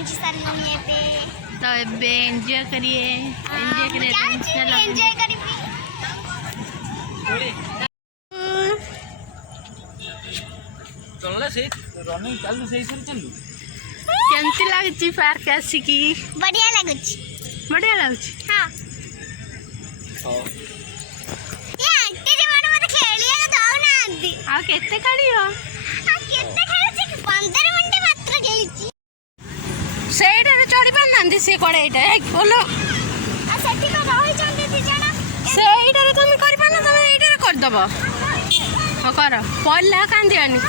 पहुंच सारे तो एबे एंजॉय करिए चलो एंजॉय करी चलना से रनिंग चालू सही से चलू केमती लागुची पार्क आसिकी बढ़िया लागुची बढ़िया लागुची हां हां ये आंटी जे माने मते खेलिया तो दाउ ना आंटी आ केते कालियो आ केते खेलछि 15 मिनिट मात्र खेलछि सेडरे चढ़ी पारनांदी से कोड़े एटा बोलो आ सेठी को रहि चंदी दी जणा सेडरे तुम करि पाना तुम एटारे कर दबो हो कर पल्ला कांदियानी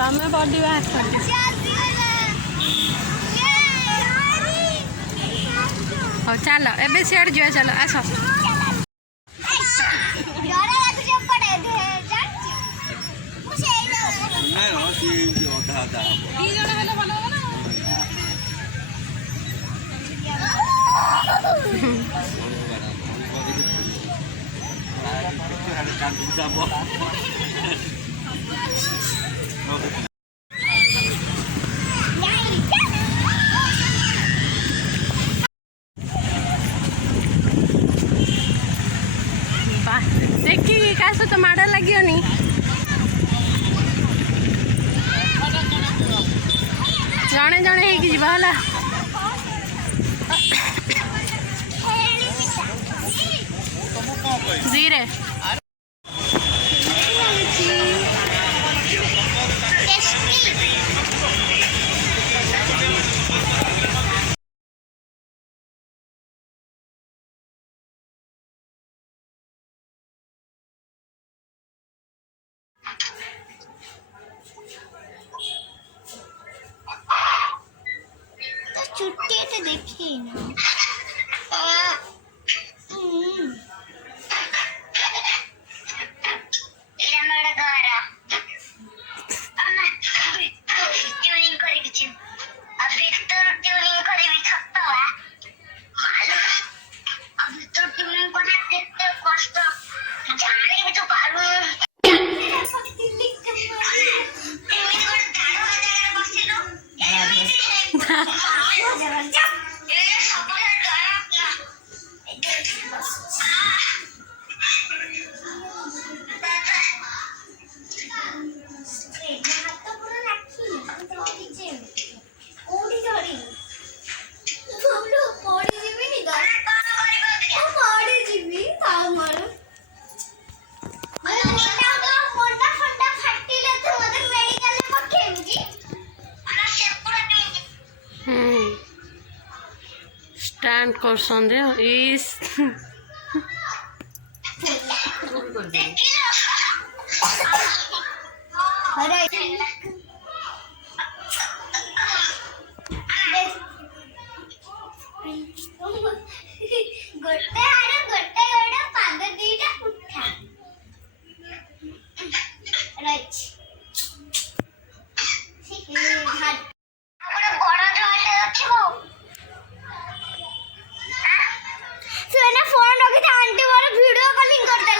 तमें बॉडी बाहर हो चलो एबे सियाड़ जो चलो आस देखिए क्या तो माड़ लगियोनी जड़े जड़े होगा धीरे छुट्टी तो देखी ना स्टैंड कर संदेह इस फोन रखी आंटी वीडियो कॉलिंग करते